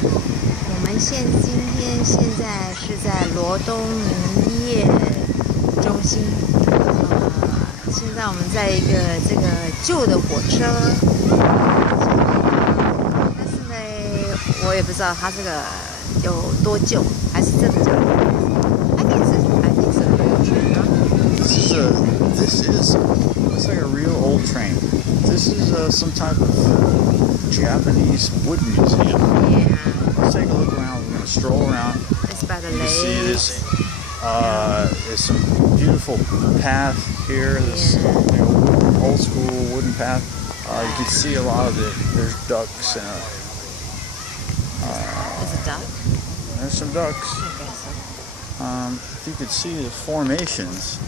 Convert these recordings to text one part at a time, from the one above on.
我们今天现在是在罗东农业中心，现在我们在一个这个旧的火车，但是呢，我也不知道它这个有多旧，还是真的旧。I think it's a real train, huh? This is looks like a real old train. This is some type of Japanese wood museum. Yeah. Let's take a look around. We're gonna stroll around. It's by the You lake. see this. There's some beautiful path here. This old school wooden path. You can see a lot of it. There's ducks and There's a duck? there's some ducks. I guess so. If you could see the formations,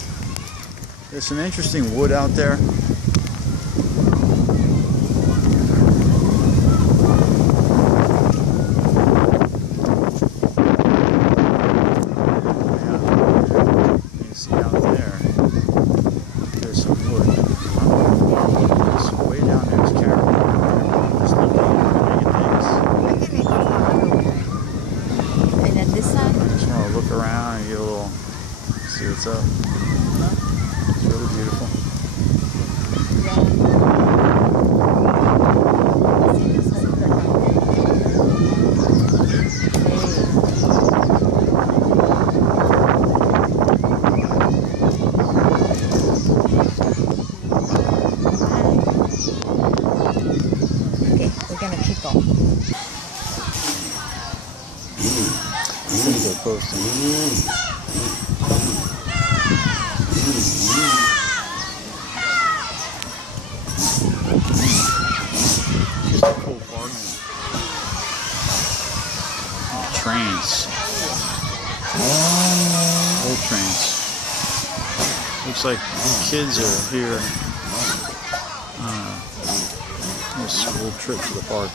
there's some interesting wood out there. You see out there, there's some wood. It's way down there, it's Carolina. Just looking at the things. And then this side? Just want to look around and get a little, see what's up. It's really beautiful. Okay, we're gonna keep on. Things are posting. Just a cool park. Trains. Old trains. Looks like kids are here. A school trip to the park.